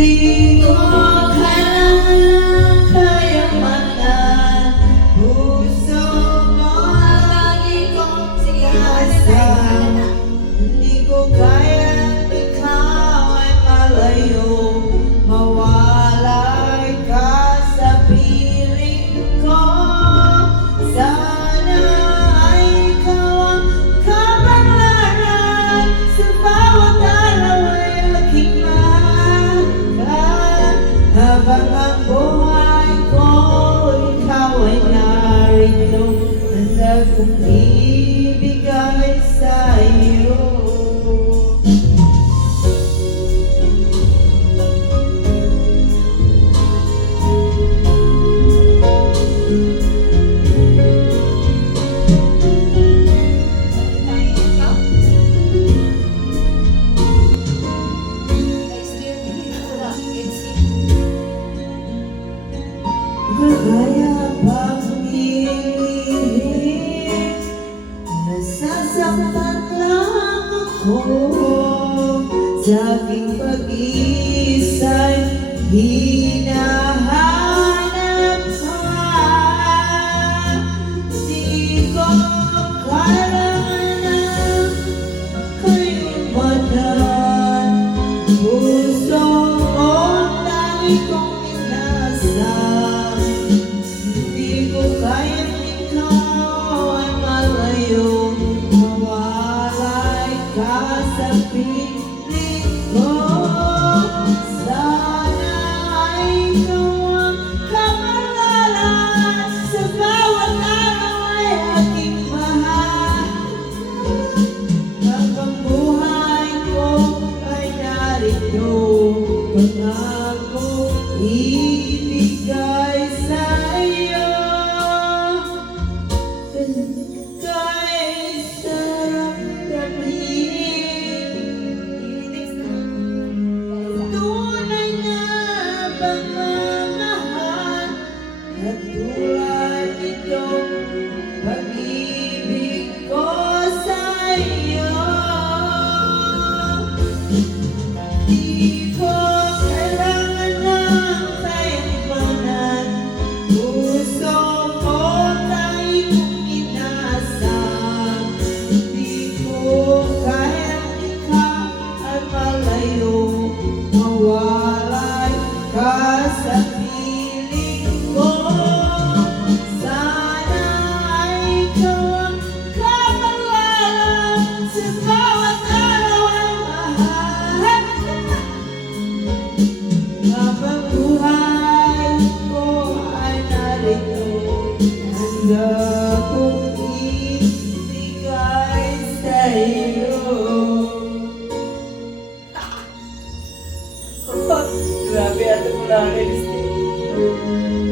Di ko kailangan kayamanan, puso mo lagi kong sinasam. Di ko kayang ikaw ay malayo, mawalay ka sa piling ko. Sana ay ikaw ang kapalaran, sa bawat araw ay aking mahal. Habang ang buhay ko, ikaw ay narito, handa kong ibigay sa iyo. Kaya pang hihip, nasasaktan lang ako sa aking pag-iisa'y hinahanap ka. Di ko kailangan kayamanan, puso ko tangi kong inasam. Di ko kayang ikaw ay malayo, mawalay ka sa piling ko. Sana ay ikaw ang kapalaran, sa bawat araw ay aking mahal. Habang buhay ko ay narito, pangako ibigay sa iyo. Kahit sarap damhin, tunay na pagmamahal, at tulad nitong pag-ibig ko sa iyo. Di ko kailangan ng kayamanan, puso ko tayo kong inasam. Di ko kayang ikaw ay malayo, mawalay ka sa piling ko. Sana ay ikaw ang kapalaran, sa bawat araw ay mahal. Habang buhay ko ay narito, handa kong ibigay sa iyo. Grabe, ato mo lang, Realistic.